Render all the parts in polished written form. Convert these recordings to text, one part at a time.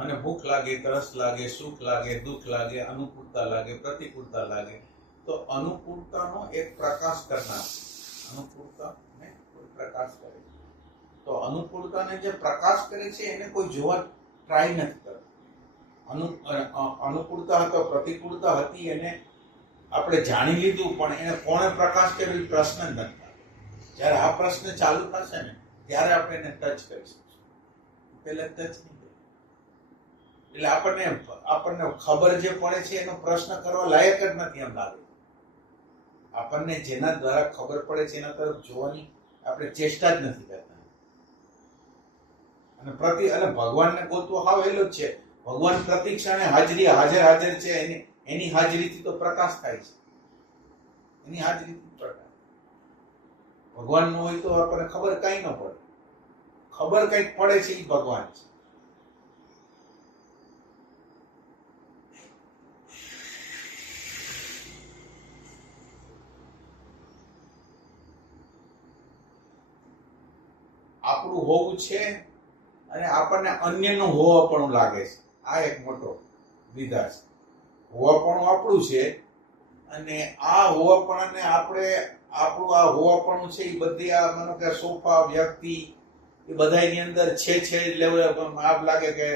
મને ભૂખ લાગે, તરસ લાગે, સુખ લાગે, દુઃખ લાગે, અનુકૂળતા લાગે, પ્રતિકૂળતા લાગે, તો અનુકૂળતાનો એક પ્રકાશ કરનાર, અનુકૂળતાને કોઈ પ્રકાશ કરે, તો અનુકૂળતાને જે પ્રકાશ કરે છે એને કોઈ જોવા ટ્રાય નથી કરતું. અનુકૂળતા હતો, પ્રતિકૂળતા હતી, એને આપણે જાણી લીધું, પણ એને કોણે પ્રકાશ કર્યો એ પ્રશ્ન જ નથી. જ્યારે આ પ્રશ્ન ચાલુ થશે ને ત્યારે આપણે એને ટચ કરીશું, પેલા ટચ નહીં. એટલે આપણને ખબર જે પડે છે એનો પ્રશ્ન કરવા લાયક જ નથી એમ લાગે. આપણને જેના દ્વારા ખબર પડે છે એના તરફ જોવાની આપણે ચેષ્ટા જ નથી કરતા. અને ભગવાનને ગોતવો હાવ હેલો જ છે. ભગવાન પ્રતિ ક્ષણે હાજર છે. એની હાજરીથી તો પ્રકાશ થાય છે. એની હાજરીથી પ્રકાશ. ભગવાન ન હોય તો આપણને ખબર કઈ ન પડે. ખબર કઈક પડે છે એ ભગવાન છે. આપણું હોવું છે અને આપણને અન્યનું હોવાપણું લાગે છે. આ એક મોટો વિધા છે. હોવાપણું આપણું છે અને આ હોવાપણાને આપણું આ હોવાપણું છે એ બધી આ માનો કે સોફા, વ્યક્તિ, એ બધાની અંદર છે લેવલ આપ લાગે કે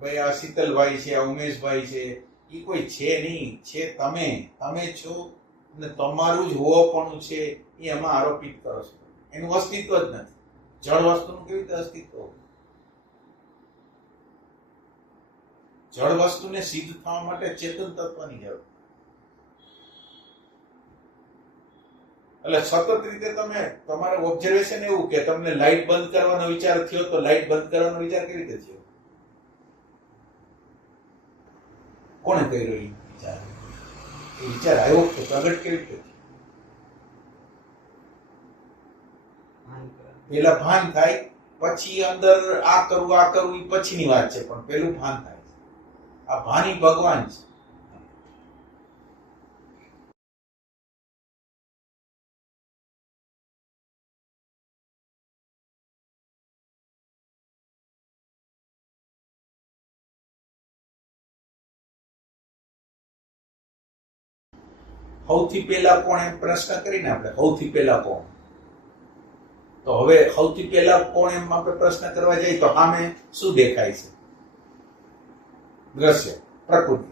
ભાઈ આ શીતલભાઈ છે, આ ઉમેશભાઈ છે, એ કોઈ છે નહીં. છે તમે છો અને તમારું જ હોવાપણું છે એ એમાં આરોપિત કરો છો. એનું અસ્તિત્વ જ નથી. જળ વસ્તુનું કેવી રીતે અસ્તિત્વ? જળ વસ્તુને સિદ્ધ થવા માટે ચેતન તત્વની જરૂર. એટલે સતત રીતે તમારું ઓબ્ઝર્વેશન એવું કે તમને લાઈટ બંધ કરવાનો વિચાર થયો તો લાઈટ બંધ કરવાનો વિચાર કેવી રીતે થયો? કોણે કર્યો એ વિચાર? એ વિચાર આવ્યો તો પ્રગટ કેવી રીતે? પેલા ભાન થાય, પછી અંદર આ કરવું એ પછીની વાત છે, પણ પેલું ભાન થાય. આ ભાની ભગવાન છે. સૌથી પહેલા કોણ એમ પ્રશ્ન કરીને આપણે સૌથી પહેલા કોણ, તો હવે સૌથી પહેલા કોણ એમ આપણે પ્રશ્ન કરવા જઈએ તો સામે શું દેખાય છે? દ્રશ્ય, પ્રકૃતિ.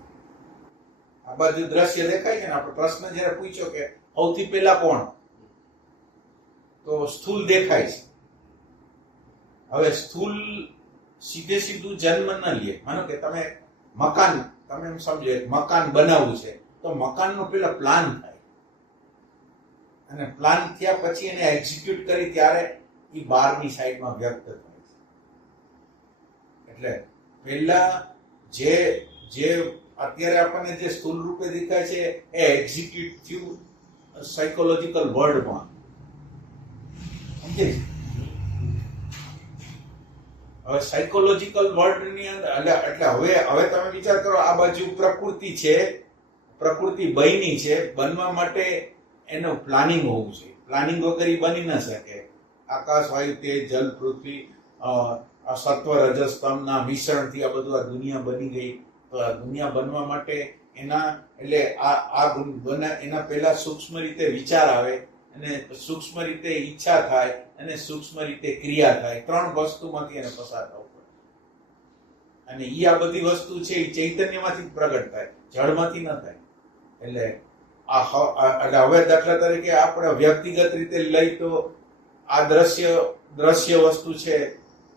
આ બાજુ દ્રશ્ય દેખાય છે ને. આપણે પ્રશ્ન જયારે પૂછ્યો કે સૌથી પહેલા કોણ, તો સ્થૂલ દેખાય છે. હવે સ્થૂલ સીધું જન્મ ન લે. માનો કે તમે એમ સમજો મકાન બનાવવું છે તો મકાનનો પેલા પ્લાન થાય અને પ્લાન થયા પછી એને એક્ઝિક્યુટ કરી ત્યારે એ બહારની સાઈડમાં વ્યક્ત થાય છે. એટલે પહેલા જે અત્યારે આપણને જે સ્થૂળ રૂપે દેખાય છે એ એક્ઝિક્યુટ થયું સાયકોલોજીકલ વર્લ્ડમાં. સમજે? હવે સાયકોલોજીકલ વર્લ્ડની અંદર એટલે હવે તમે વિચાર કરો, આ બાજુ પ્રકૃતિ છે, પ્રકૃતિ બની છે. બનવા માટે એનું પ્લાનિંગ હોવું છે. પ્લાનિંગ વગર એ બની ન શકે. આકાશ, વાયુ, તેજ, જલ, પૃથ્વી, આ સત્વ રજસ તમના મિશ્રણથી આ બધું આ દુનિયા બની ગઈ. તો આ દુનિયા બનવા માટે એના પહેલા સૂક્ષ્મ રીતે વિચાર આવે અને સૂક્ષ્મ રીતે ઈચ્છા થાય અને સૂક્ષ્મ રીતે ક્રિયા થાય. 3 વસ્તુમાંથી એને પસાર થવું પડે. અને આ બધી વસ્તુ છે એ ચૈતન્યમાંથી પ્રગટ થાય, જળમાંથી ન થાય. એટલે હવે દાખલા તરીકે આપણે વ્યક્તિગત રીતે લઈ તો આ દ્રશ્ય વસ્તુ છે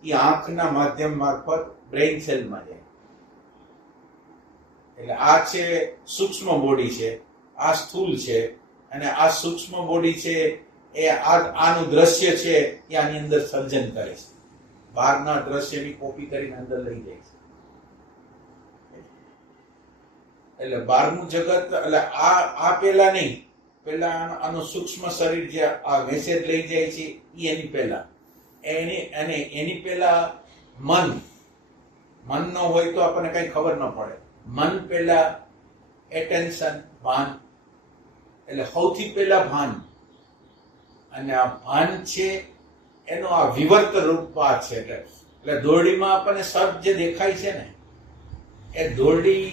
એ આંખના માધ્યમ મારફત બ્રેઇન સેલમાં જાય. એટલે આ છે સૂક્ષ્મ બોડી છે, આ સ્થૂલ છે, અને આ સૂક્ષ્મ બોડી છે એ આનું દ્રશ્ય છે એ આની અંદર સર્જન કરે છે. બહારના દ્રશ્યની કોપી કરીને અંદર લઈ જાય છે. એટલે બહારનું જગત, એટલે આ પેલા નહીં, પેલા આનું સૂક્ષ્મ શરીર જે આ મેસેજ લઈ જાય છે એની પહેલા એની પહેલા મન ન હોય તો આપણને કઈ ખબર ન પડે. મન પહેલા એટેન્શન, ભાન. એટલે સૌથી પહેલા ભાન. અને આ ભાન છે એનો આ વિવર્ત રૂપ છે. એટલે દોરડીમાં આપણને સર્પ જે દેખાય છે ને, એ દોરડી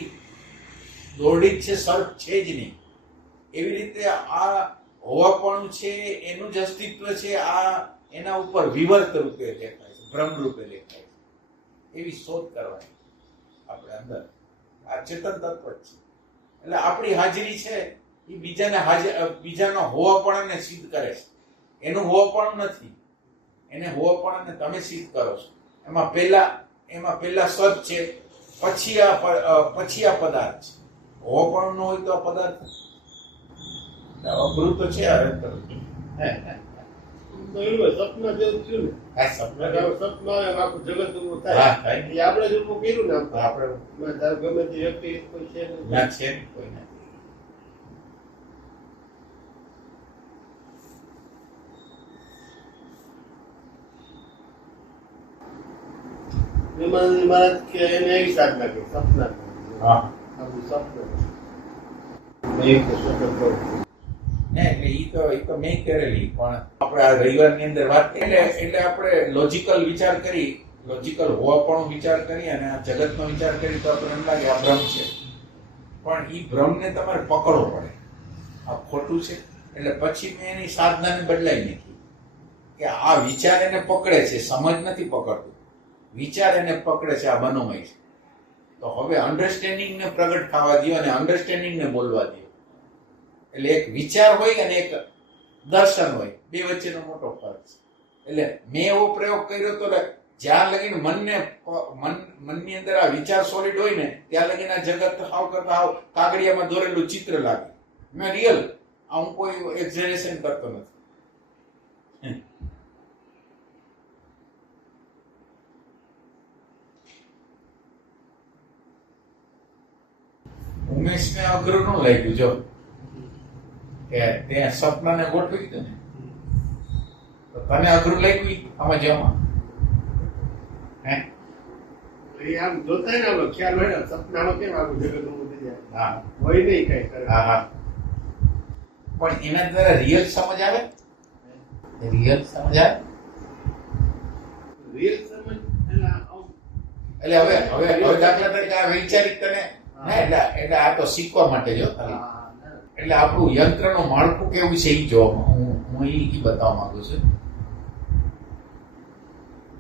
જ છે, સર્પ છે જ નહીં. એવી રીતે આ હોવાપણું છે એનું જ અસ્તિત્વ છે, આ એના ઉપર વિવર્ત રૂપે દેખાય છે, ભ્રમ રૂપે દેખાય છે. એવી શોધ કરવાની આપણે અંદર. આ ચેતન તત્વ જ છે. એટલે આપણી હાજરી છે એ બીજાનો હોવાપણને સિદ્ધ કરે છે. એનું હોવાપણ નથી, એને હોવાપણને તમે સિદ્ધ કરો છો. એમાં પહેલા સત છે, પછી આ પદાર્થ છે. હોવાપણ ન હોય તો આ પદાર્થ અઘરું તો છે. સપના જેવું થયું ને, સપના આખું જગત ઉભું થાય. આપણે જ ઉભું કર્યું ને, આપણે ગમે તે વ્યક્તિ કોઈ છે કોઈ નથી. મહારાજ કે એને એવી સાધના કરી સપના. આપણું સપનું ઈ તો મેં કરેલી, પણ આપણે આ રવિવારની અંદર વાત કરી એટલે આપણે લોજિકલ વિચાર કરી, લોજિકલ હોવાપણું વિચાર કરી અને આ જગતનો વિચાર કરી તો આપણને એમ લાગે આ ભ્રમ છે. પણ ઈ ભ્રમને તમારે પકડવો પડે, આ ખોટું છે. એટલે પછી મેં એની સાધનાને બદલાઈ નાખી કે આ વિચાર એને પકડે છે, સમજ નથી પકડતું. વિચાર એને પકડે છે, આ મનોમય છે. તો હવે અન્ડરસ્ટેન્ડિંગને પ્રગટ થવા દો અને અન્ડરસ્ટેન્ડિંગને બોલવા દો. એટલે એક વિચાર હોય અને એક દર્શન હોય, બે વચ્ચેનો મોટો ફરક છે. એટલે મેં એવો પ્રયોગ કર્યો તો જ્યાં લગીને મનની અંદર આ વિચાર સોલિડ હોય ને ત્યાં લગીને આ જગત હાવ કરતા હાવ કાગડિયામાં દોરેલું ચિત્ર લાગે. મેં રિયલ, હું કોઈ એક્ઝેરેશન કરતો નથી. ઉમેશને અઘરું ન લાગ્યું જો કે ત્યાં સપનાને ગોઠવી દીધું ને, તો તને અઘરું લાગ્યું આમાં જવામાં? આમ જોતા ને આપણો ખ્યાલ હોય ને સપનામાં કેમ આખું જગત ઊભું થઈ જાય. હા, હોય નહીં કઈ કરે. હા. પણ એના દ્વારા રિયલ સમજ આવે, રિયલ સમજ આવે. રિયલ સમજ એટલે હવે દાખલા તરીકે આ વૈચારિક તને એટલે આ તો શીખવા માટે જો ખાલી. એટલે આપણું યંત્રનું માળખું કેવું છે એ જોવા હું એ બતાવવા માંગુ છું.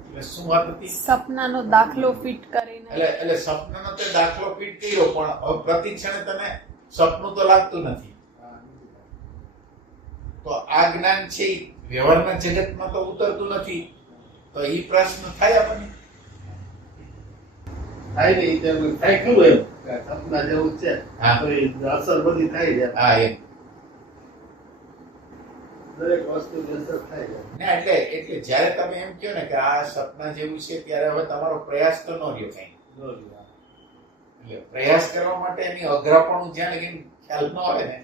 એટલે શું વાત હતી? સપનાનો દાખલો ફિટ કરીને. એટલે સપનાનો તે દાખલો ફિટ કર્યો, પણ હવે પ્રતિ ક્ષણે તને સપનું તો લાગતું નથી. તો આ જ્ઞાન છે એ વ્યવહારના જગતમાં તો ઉતરતું નથી. તો એ પ્રશ્ન થાય આપણને. થાય નહીં તેમ થાય ખરું એમ સપના જેવું છે. તો એ અસર બધી થાય છે. હા, એમ દરેક વસ્તુ અસર થાય છે. ના એટલે જ્યારે તમે એમ કહો ને કે આ સપના જેવું છે ત્યારે હવે તમારો પ્રયાસ તો ન રહ્યો કઈ. એટલે પ્રયાસ કરવા માટે એની અઘરાપણું જ્યાં લગી ખ્યાલ ન આવે ને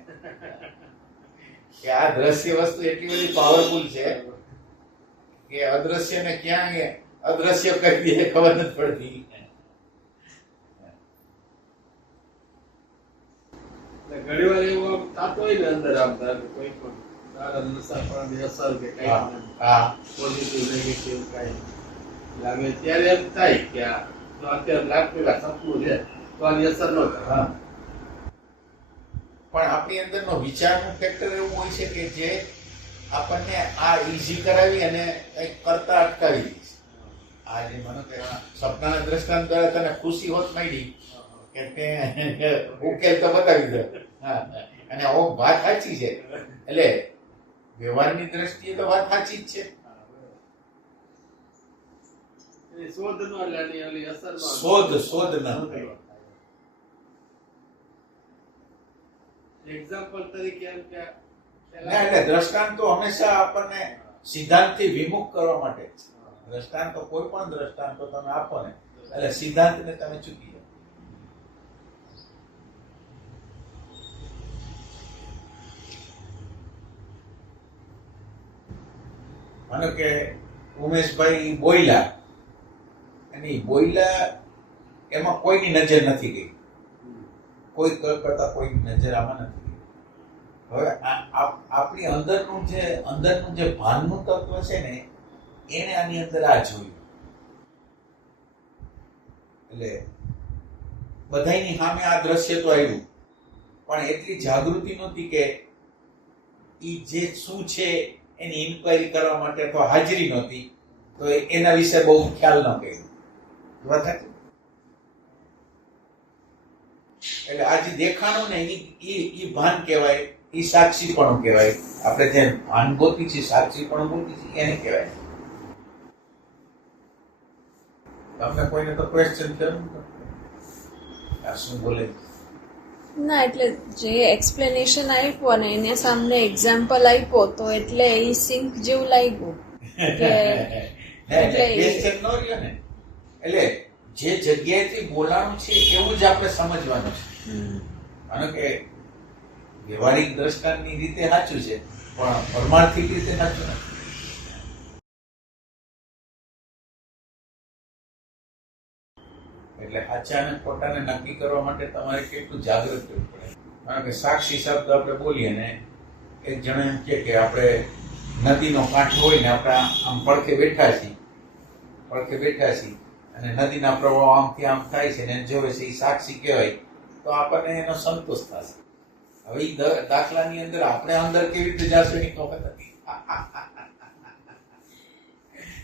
કે આ દ્રશ્ય વસ્તુ એટલી બધી પાવરફુલ છે કે અદ્રશ્યને ક્યાં અદ્રશ્ય કરી દે ખબર નથી પડતી. ઘણી વાર એવું થતું હોય ને અંદર આમ કોઈ પણ સારા નશાપણની અસર કે કઈ પોઝિટિવ નેગેટિવ કઈ લાગે ત્યારે એમ થાય કે આ તો અત્યારે લાગતું કે સપનું છે તો આની અસર ન થાય. પણ આપણી અંદરનો વિચારનું ફેક્ટર એવું હોય છે કે જે આપણને આ ઈઝી કરાવી અને કંઈક કરતા અટકાવી દે છે. આ જે મને કે સપનાના દ્રષ્ટાંત દ્વારા તને ખુશી હોત માંડી કે તે ઉકેલ તો બતાવી દે. અને વાત સાચી છે. એટલે વ્યવહારની દ્રષ્ટિએ તો વાત સાચી જ છે. શોધ નો લેવાની અસર શોધ ન એક્ઝામ્પલ તરીકે એમ કે એટલે દ્રષ્ટાંત તો હંમેશા આપણને સિદ્ધાંતથી વિમુખ કરવા માટે છે. દ્રષ્ટાંત તો કોઈ પણ દ્રષ્ટાંત તો તમે આપો ને એટલે સિદ્ધાંતને તમે ચૂકી જાઓ. માનો કે ઉમેશભાઈ બોયલા, અને બોયલા એમાં કોઈની નજર નથી ગઈ, કોઈ કરતા કોઈની નજર આમાં નથી ગઈ. હવે આપણી અંદરનું જે ભાનનું તત્વ છે ને એને આની અંદર આ જોયું. એટલે બધાયની સામે આ દ્રશ્ય તો આવ્યું, પણ એટલી જાગૃતિ નહોતી કે ઈ જે શું છે એની ઇન્ક્વાયરી કરવા માટે તો હાજરી નહોતી, તો એના વિશે બહુ ખ્યાલ ન કર્યો. વાત સાચી? એટલે આજે દેખાણું ને ઈ ભાન કહેવાય, ઈ સાક્ષીપણું કહેવાય. આપણે જે ભાન ગોતી છે, સાક્ષીપણું ગોતી છે, એને કહેવાય. તમને કોઈને તો ક્વેશ્ચન થયું આ શું બોલે? ના એટલે જે એક્સપ્લેનેશન આપ્યું ને એને સામને એક્ઝામ્પલ આપ્યો તો એટલે એ સિંક જેવું લાગ્યું કે એટલે ક્વેશ્ચન નો રહ્યો ને. એટલે જે જગ્યાએથી બોલાણું છે એવું જ આપણે સમજવાનું છે. કારણ કે વ્યવહારિક દ્રષ્ટાંતની રીતે સાચું છે, પણ પરમાર્થિક રીતે સાચું નથી. એટલે સાચા અને ખોટાને નક્કી કરવા માટે તમારે કેટલું જાગૃત રહેવું પડે. કારણ કે સાક્ષી શબ્દ આપણે બોલીએ ને એક જણ એમ કે આપણે નદીનો કાંઠો હોય ને આપણે આમ પડખે બેઠા છીએ અને નદીના પ્રવાહ આમથી આમ થાય છે ને જોવે છે, એ સાક્ષી કહેવાય, તો આપણને એનો સંતોષ થશે. હવે એ દાખલાની અંદર આપણે અંદર કેવી રીતે જાશું એની ખબર નથી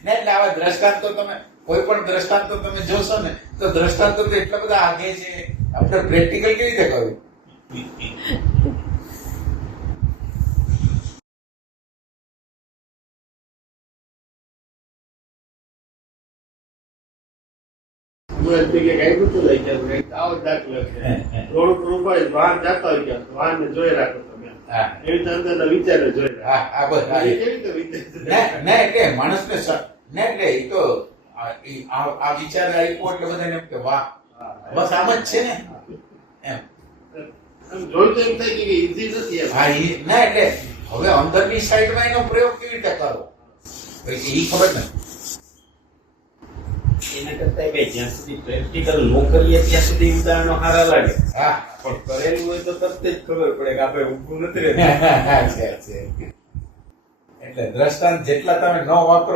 ને. એટલે આવા દ્રષ્ટાંતો તમે કોઈ પણ દ્રષ્ટાંતો તમે જોશો ને તો દ્રષ્ટાંતો તો એટલા બધા આગે છે, આપણે પ્રેક્ટિકલ કેવી રીતે કહ્યું? હમણાં જ કંઈક આવ્યું હતું લઈ ગયા આવો જ દાખલો છે. થોડુંક રૂપાય વાહન જતા હોય ગયા વાહન ને જોઈ રાખો તમે, એવી રીતે અંદરના વિચારો જોઈ રાખો. આ બધા કેવી રીતે વિચાર ને એટલે માણસને ને એટલે એ તો આ વિચાર આપ્યો એટલે બધાને એમ કે વાહ, બસ આમ જ છે ને એમ. જોયું તો એમ થાય કે ઈઝી નથી એમ. હા ના એટલે હવે અંદરની સાઈડમાં એનો પ્રયોગ કેવી રીતે કરવો પછી એ ખબર નથી. એના કરતા કે જ્યાં સુધી પ્રેક્ટિકલ ન કરીએ ત્યાં સુધી ઉદાહરણો સારા લાગે, હા પણ કરેલું હોય તો તરત જ ખબર પડે કે આપણે ઊભું નથી રહેતું. એટલે દ્રષ્ટાંત જેટલા તમે ન વાપરો